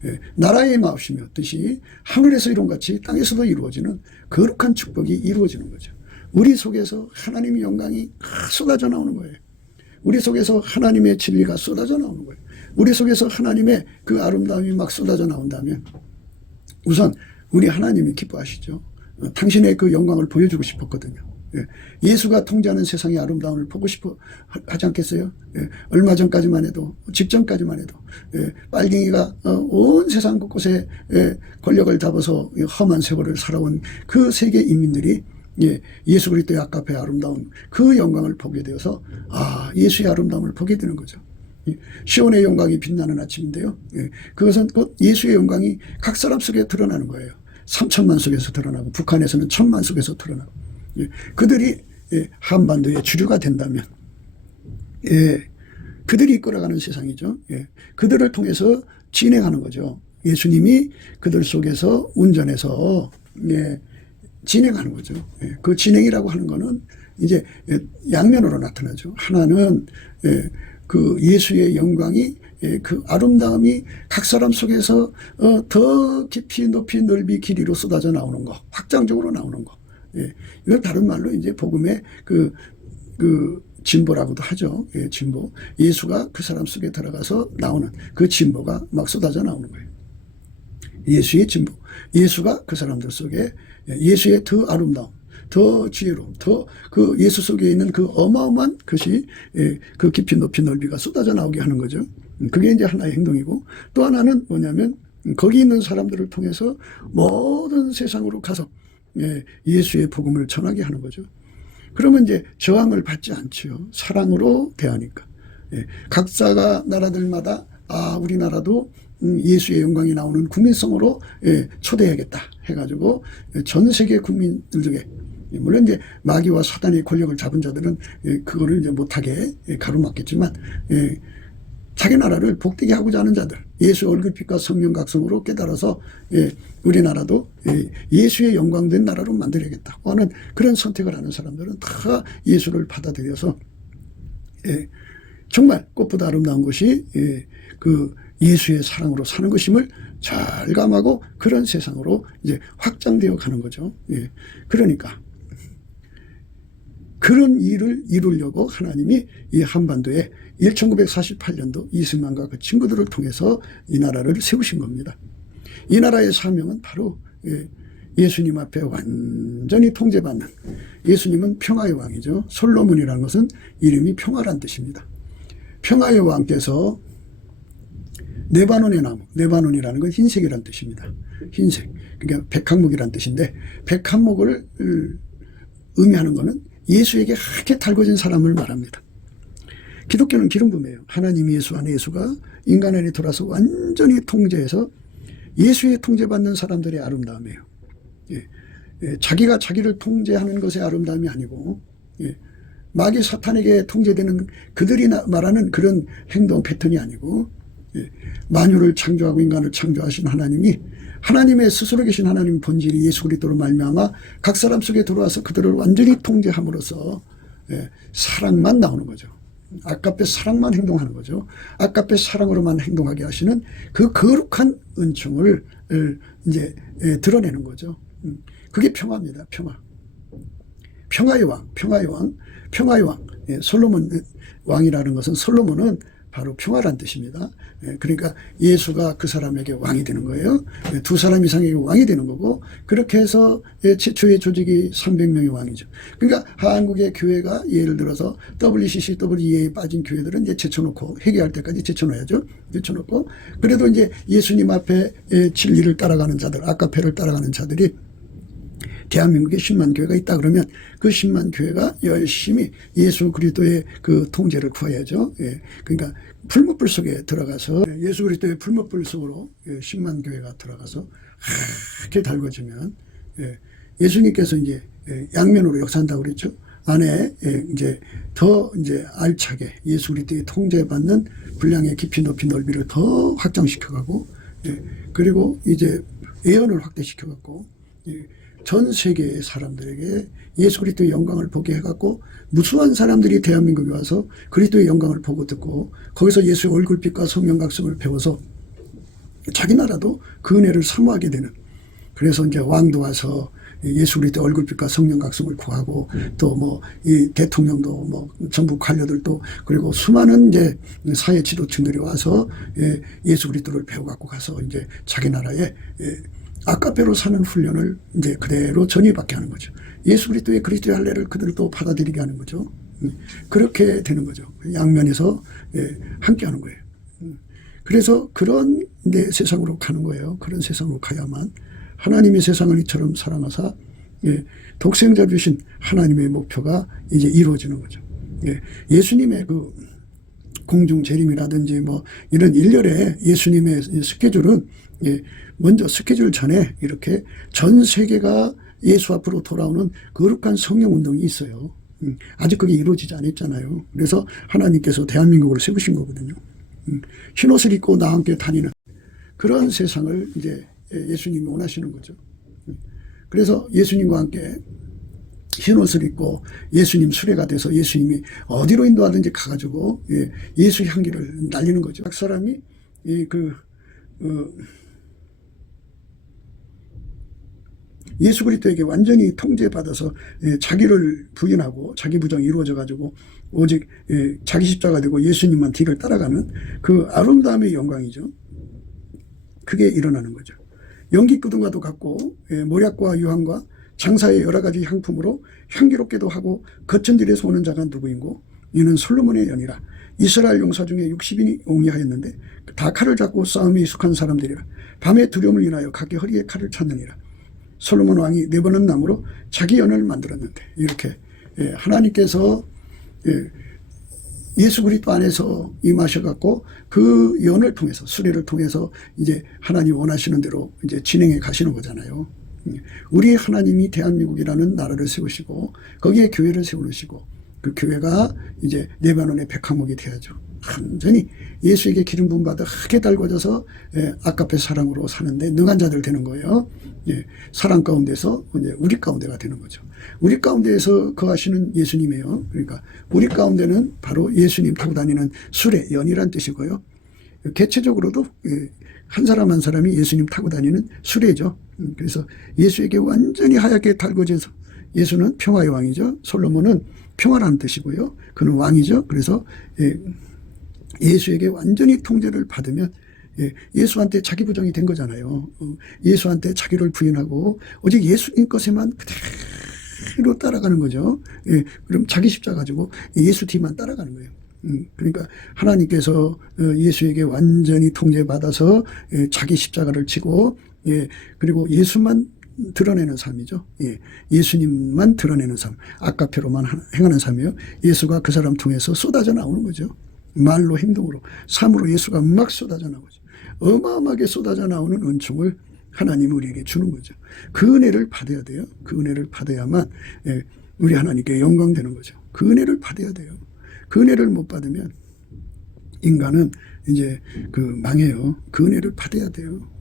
예, 나라의 마음이며 뜻이 하늘에서 이룬같이 땅에서도 이루어지는 거룩한 축복이 이루어지는 거죠. 우리 속에서 하나님의 영광이 쏟아져 나오는 거예요. 우리 속에서 하나님의 진리가 쏟아져 나오는 거예요. 우리 속에서 하나님의 그 아름다움이 막 쏟아져 나온다면 우선 우리 하나님이 기뻐하시죠. 당신의 그 영광을 보여주고 싶었거든요. 예, 예수가 통제하는 세상의 아름다움을 보고 싶어 하지 않겠어요? 예, 얼마 전까지만 해도, 직전까지만 해도 예, 빨갱이가 온 세상 곳곳에 예, 권력을 잡아서 험한 세월을 살아온 그 세계 인민들이 예, 예수 그리스도의 아까페의 아름다운 그 영광을 보게 되어서 예수의 아름다움을 보게 되는 거죠. 시온의 영광이 빛나는 아침인데요. 예, 그것은 곧 예수의 영광이 각 사람 속에 드러나는 거예요. 3천만 속에서 드러나고 북한에서는 1,000만 속에서 드러나고 예, 그들이 예, 한반도의 주류가 된다면 예, 그들이 이끌어가는 세상이죠. 예, 그들을 통해서 진행하는 거죠. 예수님이 그들 속에서 운전해서 예, 진행하는 거죠. 예, 그 진행이라고 하는 거는 이제 양면으로 나타나죠. 하나는 예, 그 예수의 영광이 예, 그 아름다움이 각 사람 속에서 더 깊이 높이 넓이 길이로 쏟아져 나오는 거, 확장적으로 나오는 거. 예, 이걸 다른 말로 이제 복음의 그 진보라고도 하죠. 예, 진보. 예수가 그 사람 속에 들어가서 나오는 그 진보가 막 쏟아져 나오는 거예요. 예수의 진보. 예수가 그 사람들 속에 예수의 더 아름다움, 더 지혜로움, 더 그 예수 속에 있는 그 어마어마한 것이 그 깊이 높이 넓이가 쏟아져 나오게 하는 거죠. 그게 이제 하나의 행동이고 또 하나는 뭐냐면 거기 있는 사람들을 통해서 모든 세상으로 가서 예수의 복음을 전하게 하는 거죠. 그러면 이제 저항을 받지 않죠. 사랑으로 대하니까. 각자가 나라들마다 우리나라도 예수의 영광이 나오는 국민성으로 초대해야겠다 해가지고 전 세계 국민들 중에 물론 이제 마귀와 사단의 권력을 잡은 자들은 그거를 이제 못하게 가로막겠지만 자기 나라를 복되게 하고자 하는 자들, 예수 얼굴빛과 성령 각성으로 깨달아서 우리나라도 예수의 영광된 나라로 만들어야겠다고 하는 그런 선택을 하는 사람들은 다 예수를 받아들여서 정말 꽃보다 아름다운 것이 그 예수의 사랑으로 사는 것임을 절감하고 그런 세상으로 이제 확장되어 가는 거죠. 그러니까 그런 일을 이루려고 하나님이 이 한반도에 1948년도 이승만과 그 친구들을 통해서 이 나라를 세우신 겁니다. 이 나라의 사명은 바로 예수님 앞에 완전히 통제받는, 예수님은 평화의 왕이죠. 솔로몬이라는 것은 이름이 평화란 뜻입니다. 평화의 왕께서 네바논의 나무, 네바논이라는 건 흰색이란 뜻입니다. 흰색. 그러니까 백합목이란 뜻인데 백합목을 의미하는 것은 예수에게 하얗게 달궈진 사람을 말합니다. 기독교는 기름부음이에요. 하나님 예수 안에 예수가 인간 안에 들어와서 완전히 통제해서 예수의 통제받는 사람들의 아름다움이에요. 자기가 자기를 통제하는 것의 아름다움이 아니고 마귀 사탄에게 통제되는 그들이 말하는 그런 행동 패턴이 아니고 만유를 창조하고 인간을 창조하신 하나님이 하나님의 스스로 계신 하나님 본질이 예수 그리스도로 말미암아 각 사람 속에 들어와서 그들을 완전히 통제함으로써 사랑만 나오는 거죠. 아까페 사랑만 행동하는 거죠. 아까페 사랑으로만 행동하게 하시는 그 거룩한 은총을 이제 드러내는 거죠. 그게 평화입니다. 평화. 평화의 왕, 평화의 왕, 평화의 왕. 솔로몬 왕이라는 것은 솔로몬은 바로 평화란 뜻입니다. 그러니까 예수가 그 사람에게 왕이 되는 거예요. 두 사람 이상에게 왕이 되는 거고, 그렇게 해서 최초의 조직이 300명의 왕이죠. 그러니까 한국의 교회가 예를 들어서 WCC, WEA에 빠진 교회들은 이제 제쳐놓고, 회개할 때까지 제쳐놓아야죠. 제쳐놓고, 그래도 이제 예수님 앞에 진리를 따라가는 자들, 아까페를 따라가는 자들이 대한민국에 10만 교회가 있다 그러면 그 10만 교회가 열심히 예수 그리스도의 그 통제를 구해야죠. 예. 그러니까 풀무불 속에 들어가서 예수 그리스도의 풀무불 속으로 10만 교회가 들어가서 하얗게 달궈지면 예수님께서 이제 양면으로 역사한다고 그랬죠. 안에 이제 더 이제 알차게 예수 그리스도의 통제받는 분량의 깊이 높이 넓이를 더 확장시켜가고, 그리고 이제 예언을 확대시켜갖고 전 세계의 사람들에게 예수 그리스도의 영광을 보게 해갖고 무수한 사람들이 대한민국에 와서 그리스도의 영광을 보고 듣고 거기서 예수의 얼굴빛과 성령 각성을 배워서 자기 나라도 그 은혜를 사모하게 되는, 그래서 이제 왕도 와서 예수 그리스도 얼굴빛과 성령 각성을 구하고 또 뭐 이 대통령도 뭐 정부 관료들도 그리고 수많은 이제 사회 지도층들이 와서 예수 그리스도를 배워갖고 가서 이제 자기 나라에 아까페로 사는 훈련을 이제 그대로 전이받게 하는 거죠. 예수 그리스도의 그리스도의 할례를 그들도 받아들이게 하는 거죠. 그렇게 되는 거죠. 양면에서 함께 하는 거예요. 그래서 그런 이제 세상으로 가는 거예요. 그런 세상으로 가야만 하나님의 세상을 이처럼 사랑하사 독생자 주신 하나님의 목표가 이제 이루어지는 거죠. 예수님의 그 공중 재림이라든지 뭐 이런 일렬의 예수님의 스케줄은 먼저 스케줄 전에 이렇게 전 세계가 예수 앞으로 돌아오는 거룩한 성령 운동이 있어요. 아직 그게 이루어지지 않았잖아요. 그래서 하나님께서 대한민국을 세우신 거거든요. 흰옷을 입고 나와 함께 다니는 그런 세상을 이제 예수님이 원하시는 거죠. 그래서 예수님과 함께 흰옷을 입고 예수님 수레가 돼서 예수님이 어디로 인도하든지 가가지고 예수 향기를 날리는 거죠. 각 사람이 예수 그리스도에게 완전히 통제받아서 자기를 부인하고 자기 부정이 이루어져 가지고 오직 자기 십자가 되고 예수님만 뒤를 따라가는 그 아름다움의 영광이죠. 그게 일어나는 거죠. 연기구등과도 같고 모략과 유황과 장사의 여러 가지 향품으로 향기롭게도 하고 거친 들에서 오는 자가 누구인고 이는 솔로몬의 연이라. 이스라엘 용사 중에 60인이 옹이하였는데 다 칼을 잡고 싸움에 익숙한 사람들이라. 밤에 두려움을 인하여 각기 허리에 칼을 찾느니라. 솔로몬 왕이 4번은 나무로 자기 연을 만들었는데, 이렇게 하나님께서 예수 그리스도 안에서 임하셔갖고 그 연을 통해서 수레를 통해서 이제 하나님 원하시는 대로 이제 진행해 가시는 거잖아요. 우리 하나님이 대한민국이라는 나라를 세우시고 거기에 교회를 세우시고 그 교회가 이제 레바논의 백항목이 돼야죠. 완전히 예수에게 기름 부음 받아 크게 달궈져서 아까페 사랑으로 사는데 능한 자들 되는 거예요. 사랑 가운데서 이제 우리 가운데가 되는 거죠. 우리 가운데에서 거하시는 예수님이에요. 그러니까 우리 가운데는 바로 예수님 타고 다니는 수레, 연이란 뜻이고요. 개체적으로도 한 사람 한 사람이 예수님 타고 다니는 수레죠. 그래서 예수에게 완전히 하얗게 달궈져서, 예수는 평화의 왕이죠. 솔로몬은 평화라는 뜻이고요. 그는 왕이죠. 그래서 예수에게 완전히 통제를 받으면 예수한테 자기 부정이 된 거잖아요. 예수한테 자기를 부인하고 오직 예수님 것에만 그대로 따라가는 거죠. 그럼 자기 십자가 가지고 예수 뒤만 따라가는 거예요. 그러니까 하나님께서 예수에게 완전히 통제받아서 자기 십자가를 지고 그리고 예수만 드러내는 삶이죠. 예수님만 드러내는 삶, 아까페로만 행하는 삶이에요. 예수가 그 사람 통해서 쏟아져 나오는 거죠. 말로 행동으로 삶으로 예수가 막 쏟아져 나오죠. 어마어마하게 쏟아져 나오는 은총을 하나님이 우리에게 주는 거죠. 그 은혜를 받아야 돼요. 그 은혜를 받아야만 우리 하나님께 영광 되는 거죠. 그 은혜를 받아야 돼요. 그 은혜를 못 받으면 인간은 이제 망해요. 그 은혜를 받아야 돼요.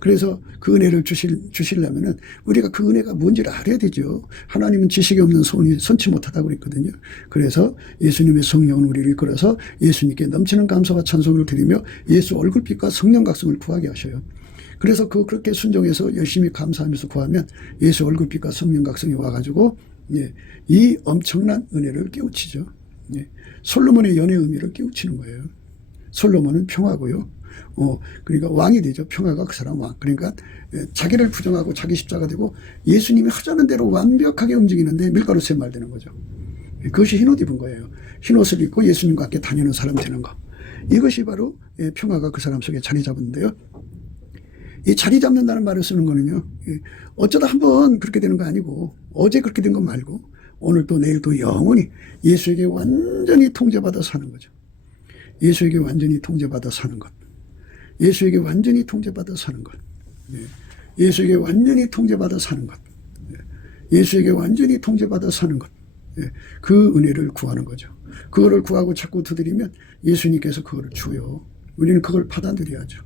그래서 그 은혜를 주시려면은 우리가 그 은혜가 뭔지를 알아야 되죠. 하나님은 지식이 없는 손이 선치 못하다고 그랬거든요. 그래서 예수님의 성령은 우리를 이끌어서 예수님께 넘치는 감사와 찬송을 드리며 예수 얼굴빛과 성령 각성을 구하게 하셔요. 그래서 그렇게 순종해서 열심히 감사하면서 구하면 예수 얼굴빛과 성령 각성이 와가지고 이 엄청난 은혜를 깨우치죠. 솔로몬의 연의 의미를 깨우치는 거예요. 솔로몬은 평화고요. 그러니까 왕이 되죠. 평화가 그 사람 왕. 그러니까 자기를 부정하고 자기 십자가 되고 예수님이 하자는 대로 완벽하게 움직이는데 밀가루 쇠말 되는 거죠. 그것이 흰옷 입은 거예요. 흰옷을 입고 예수님과 함께 다니는 사람 되는 거. 이것이 바로 평화가 그 사람 속에 자리 잡은데요. 이 자리 잡는다는 말을 쓰는 거는요. 어쩌다 한번 그렇게 되는 거 아니고 어제 그렇게 된 거 말고 오늘 또 내일 또 영원히 예수에게 완전히 통제받아 사는 거죠. 예수에게 완전히 통제받아 사는 것. 예수에게 완전히 통제받아 사는 것. 예수에게 완전히 통제받아 사는 것. 예수에게 완전히 통제받아 사는 것. 그 은혜를 구하는 거죠. 그거를 구하고 자꾸 두드리면 예수님께서 그거를 주요. 우리는 그걸 받아들여야죠.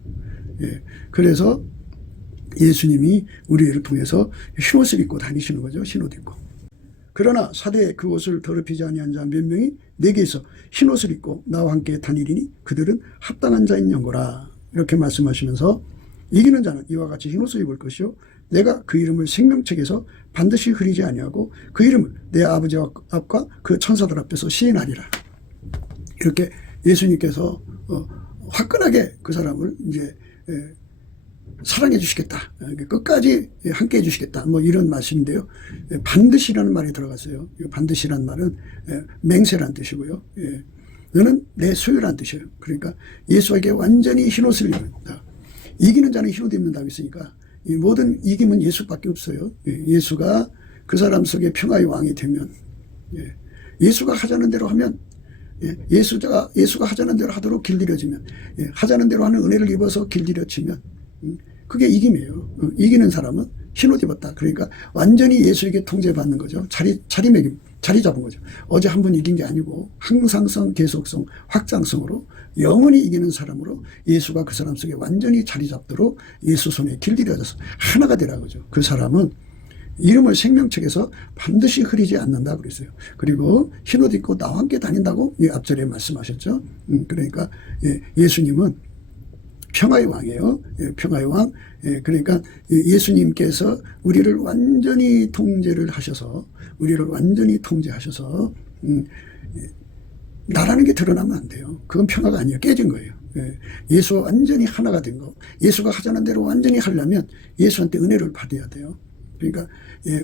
그래서 예수님이 우리를 통해서 흰옷을 입고 다니시는 거죠. 흰옷 입고. 그러나 사대에 그 옷을 더럽히지 아니한 자 몇 명이 내게서 흰옷을 입고 나와 함께 다니리니 그들은 합당한 자인 영거라. 이렇게 말씀하시면서 이기는 자는 이와 같이 흰옷을 입을 것이요 내가 그 이름을 생명책에서 반드시 흐리지 아니하고 그 이름을 내 아버지 앞과 그 천사들 앞에서 시인하리라. 이렇게 예수님께서 화끈하게 그 사람을 이제 사랑해 주시겠다. 끝까지 함께 해 주시겠다. 뭐 이런 말씀인데요. 반드시라는 말이 들어갔어요. 반드시라는 말은 맹세란 뜻이고요. 너는 내 소유란 뜻이에요. 그러니까 예수에게 완전히 흰옷을 입는다. 이기는 자는 흰옷 입는다고 했으니까 이 모든 이김은 예수밖에 없어요. 예수가 그 사람 속에 평화의 왕이 되면 예수가 하자는 대로 하면 예수가 하자는 대로 하도록 길들여지면 하자는 대로 하는 은혜를 입어서 길들여지면 그게 이김이에요. 이기는 사람은 흰옷 입었다. 그러니까 완전히 예수에게 통제받는 거죠. 자리매김, 자리 잡은 거죠. 어제 한 번 이긴 게 아니고 항상성, 계속성, 확장성으로 영원히 이기는 사람으로 예수가 그 사람 속에 완전히 자리 잡도록 예수 손에 길들여져서 하나가 되라는 거죠. 그 사람은 이름을 생명책에서 반드시 흐리지 않는다 그랬어요. 그리고 흰옷 입고 나와 함께 다닌다고 앞절에 말씀하셨죠. 그러니까 예수님은 평화의 왕이에요. 평화의 왕. 그러니까 예수님께서 우리를 완전히 통제를 하셔서 우리를 완전히 통제하셔서 나라는 게 드러나면 안 돼요. 그건 평화가 아니에요. 깨진 거예요. 예수와 완전히 하나가 된 거. 예수가 하자는 대로 완전히 하려면 예수한테 은혜를 받아야 돼요. 그러니까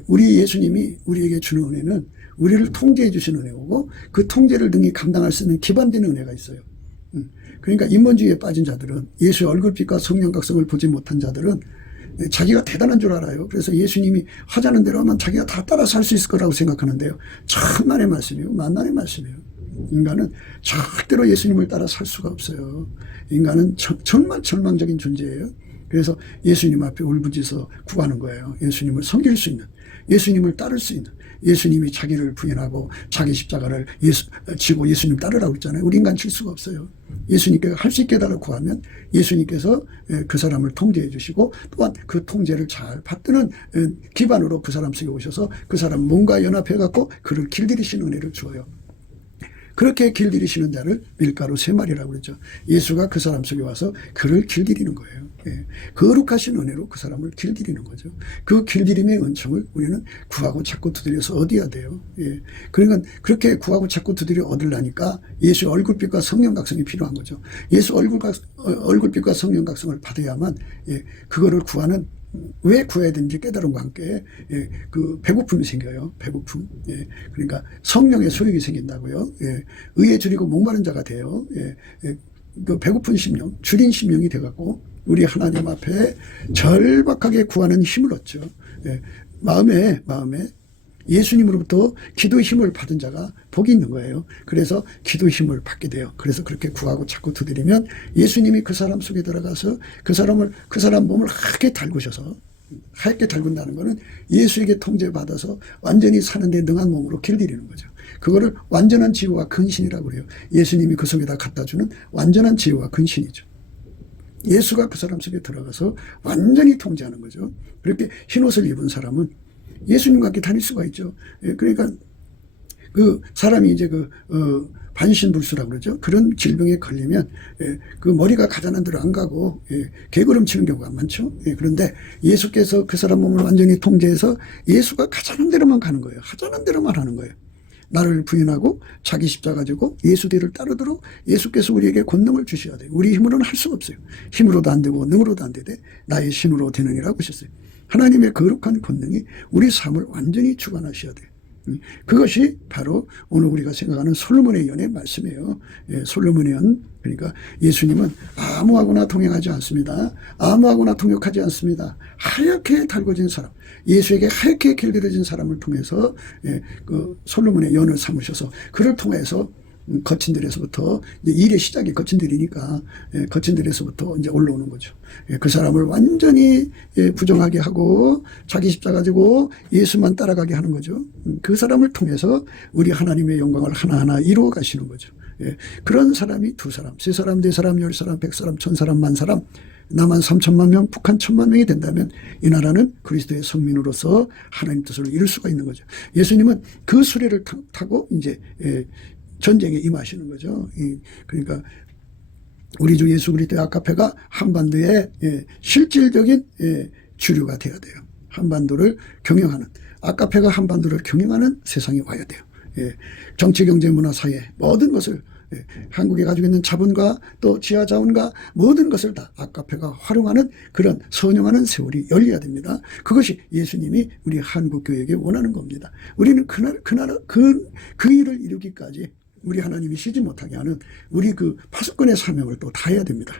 우리 예수님이 우리에게 주는 은혜는 우리를 통제해 주시는 은혜고 그 통제를 능히 감당할 수 있는 기반되는 은혜가 있어요. 그러니까 인본주의에 빠진 자들은 예수의 얼굴빛과 성령각성을 보지 못한 자들은 자기가 대단한 줄 알아요. 그래서 예수님이 하자는 대로 하면 자기가 다 따라 살 수 있을 거라고 생각하는데요. 천만의 말씀이에요. 만난의 말씀이에요. 인간은 절대로 예수님을 따라 살 수가 없어요. 인간은 정말 절망적인 존재예요. 그래서 예수님 앞에 울부짖어 구하는 거예요. 예수님을 섬길 수 있는, 예수님을 따를 수 있는, 예수님이 자기를 부인하고 자기 십자가를 지고 예수님 따르라고 했잖아요. 우리 인간 칠 수가 없어요. 예수님께 할 수 있게 달라고 구하면 예수님께서 그 사람을 통제해 주시고 또한 그 통제를 잘 받드는 기반으로 그 사람 속에 오셔서 그 사람 몸과 연합해 갖고 그를 길들이시는 은혜를 주어요. 그렇게 길들이시는 자를 밀가루 세 마리라고 그러죠. 예수가 그 사람 속에 와서 그를 길들이는 거예요. 거룩하신 은혜로 그 사람을 길들이는 거죠. 그 길들임의 은총을 우리는 구하고 찾고 두드려서 얻어야 돼요. 그러니까 그렇게 구하고 찾고 두드려 얻으려니까 예수의 얼굴빛과 성령각성이 필요한 거죠. 예수 얼굴빛과 성령각성을 받아야만 그거를 구하는 왜 구해야 되는지 깨달음과 함께 그 배고픔이 생겨요. 배고픔. 그러니까 성령의 소욕이 생긴다고요. 의에 줄이고 목마른 자가 돼요. 그 배고픈 심령, 줄인 심령이 돼갖고 우리 하나님 앞에 절박하게 구하는 힘을 얻죠. 마음에 예수님으로부터 기도의 힘을 받은 자가 복이 있는 거예요. 그래서 기도의 힘을 받게 돼요. 그래서 그렇게 구하고 자꾸 두드리면 예수님이 그 사람 속에 들어가서 그 사람 몸을 하얗게 달구셔서, 하얗게 달군다는 거는 예수에게 통제받아서 완전히 사는데 능한 몸으로 길들이는 거죠. 그거를 완전한 지혜와 근신이라고 그래요. 예수님이 그 속에다 갖다 주는 완전한 지혜와 근신이죠. 예수가 그 사람 속에 들어가서 완전히 통제하는 거죠. 그렇게 흰옷을 입은 사람은 예수님과 함께 다닐 수가 있죠. 그러니까 그 사람이 이제 반신불수라고 그러죠. 그런 질병에 걸리면 그 머리가 가자는 대로 안 가고 개구름 치는 경우가 많죠. 그런데 예수께서 그 사람 몸을 완전히 통제해서 예수가 가자는 대로만 가는 거예요. 하자는 대로만 하는 거예요. 나를 부인하고 자기 십자가 지고 예수 뒤를 따르도록 예수께서 우리에게 권능을 주셔야 돼요. 우리 힘으로는 할 수가 없어요. 힘으로도 안 되고 능으로도 안 되되 나의 신으로 되느니라고 하셨어요. 하나님의 거룩한 권능이 우리 삶을 완전히 주관하셔야 돼요. 그것이 바로 오늘 우리가 생각하는 솔로몬의 연의 말씀이에요. 솔로몬의 연, 그러니까 예수님은 아무하고나 동행하지 않습니다. 아무하고나 동역하지 않습니다. 하얗게 달궈진 사람, 예수에게 하얗게 길들여진 사람을 통해서 그 솔로몬의 연을 삼으셔서 그를 통해서 거친 들에서부터 이제 일의 시작이 거친 들이니까 거친 들에서부터 이제 올라오는 거죠. 그 사람을 완전히 부정하게 하고 자기 십자가 지고 예수만 따라가게 하는 거죠. 그 사람을 통해서 우리 하나님의 영광을 하나하나 이루어 가시는 거죠. 그런 사람이 두 사람, 세 사람, 네 사람, 열 사람, 백 사람, 천 사람, 만 사람, 남한 3천만 명, 북한 1,000만 명이 된다면 이 나라는 그리스도의 성민으로서 하나님 뜻을 이룰 수가 있는 거죠. 예수님은 그 수레를 타고 이제 전쟁에 임하시는 거죠. 그러니까 우리 주 예수 그리스도의 아카페가 한반도의 실질적인 주류가 되어야 돼요. 한반도를 경영하는, 아카페가 한반도를 경영하는 세상이 와야 돼요. 정치, 경제, 문화, 사회 모든 것을 한국이 가지고 있는 자본과 또 지하 자원과 모든 것을 다 아카페가 활용하는 그런 선용하는 세월이 열려야 됩니다. 그것이 예수님이 우리 한국교회에게 원하는 겁니다. 우리는 그 일을 이루기까지 우리 하나님이 쉬지 못하게 하는 우리 그 파수꾼의 사명을 또 다해야 됩니다.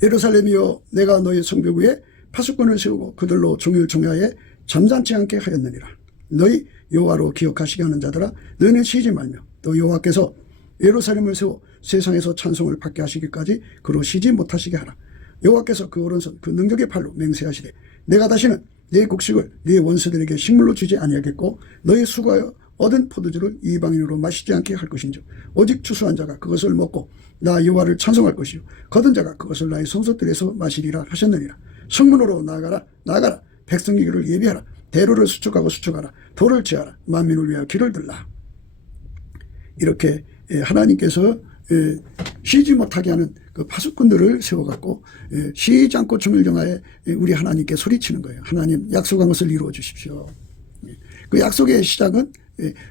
예루살렘이여, 내가 너희 성벽 위에 파수꾼을 세우고 그들로 종일종야에 잠잠치 않게 하였느니라. 너희 여호와로 기억하시게 하는 자들아, 너희는 쉬지 말며 또 여호와께서 예루살렘을 세워 세상에서 찬송을 받게 하시기까지 그로 쉬지 못하시게 하라. 여호와께서 그 오른손 그 능력의 팔로 맹세하시되 내가 다시는 네 곡식을 네 원수들에게 식물로 주지 아니하겠고 너희 수고하여 얻은 포도주를 이방인으로 마시지 않게 할 것인즉 오직 추수한 자가 그것을 먹고 나 여호와를 찬송할 것이요 거둔 자가 그것을 나의 성소들에서 마시리라 하셨느니라. 성문으로 나아가라. 백성의 길을 예비하라. 대로를 수축하라. 돌을 치하라. 만민을 위하여 길을 들라. 이렇게 하나님께서 쉬지 못하게 하는 그 파수꾼들을 세워갖고 쉬지 않고 주물정하에 우리 하나님께 소리치는 거예요. 하나님, 약속한 것을 이루어 주십시오. 그 약속의 시작은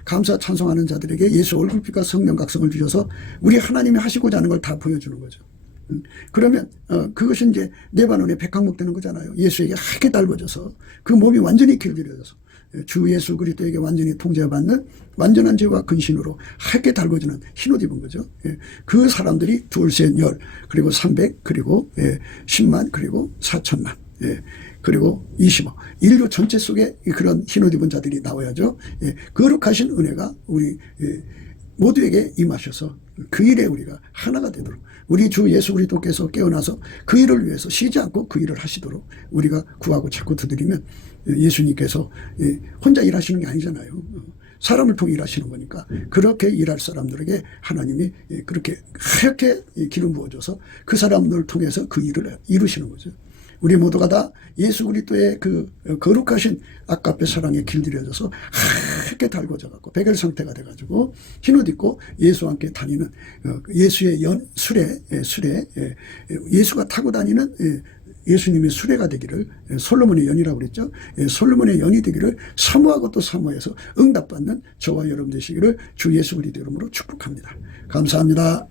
감사 찬송하는 자들에게 예수 얼굴빛과 성령 각성을 주셔서 우리 하나님이 하시고자 하는 걸 다 보여주는 거죠. 그러면 그것이 이제 레바논의 백항목 되는 거잖아요. 예수에게 하게 달궈져서 그 몸이 완전히 길들여져서 주 예수 그리스도에게 완전히 통제받는 완전한 죄와 근신으로 하게 달궈지는 흰옷 입은 거죠. 그 사람들이 둘, 셋, 열, 그리고 300, 그리고 10만, 그리고 4천만, 그리고 20억. 인류 전체 속에 그런 흰옷 입은 자들이 나와야죠. 거룩하신 은혜가 우리 모두에게 임하셔서 그 일에 우리가 하나가 되도록, 우리 주 예수 그리스도께서 깨어나서 그 일을 위해서 쉬지 않고 그 일을 하시도록 우리가 구하고 자꾸 두드리면 예수님께서 혼자 일하시는 게 아니잖아요. 사람을 통해 일하시는 거니까 그렇게 일할 사람들에게 하나님이 그렇게 하얗게 기름 부어줘서 그 사람들을 통해서 그 일을 이루시는 거죠. 우리 모두가 다 예수 그리스도의 그 거룩하신 아까페 사랑에 길들여져서 하얗게 달궈져 갖고 백열 상태가 돼 가지고 흰옷 입고 예수와 함께 다니는 예수의 수레 예수가 타고 다니는 예수님의 수레가 되기를, 솔로몬의 연이라고 그랬죠. 솔로몬의 연이 되기를 사모하고 또 사모해서 응답받는 저와 여러분 되시기를 주 예수 그리스도 이름으로 축복합니다. 감사합니다.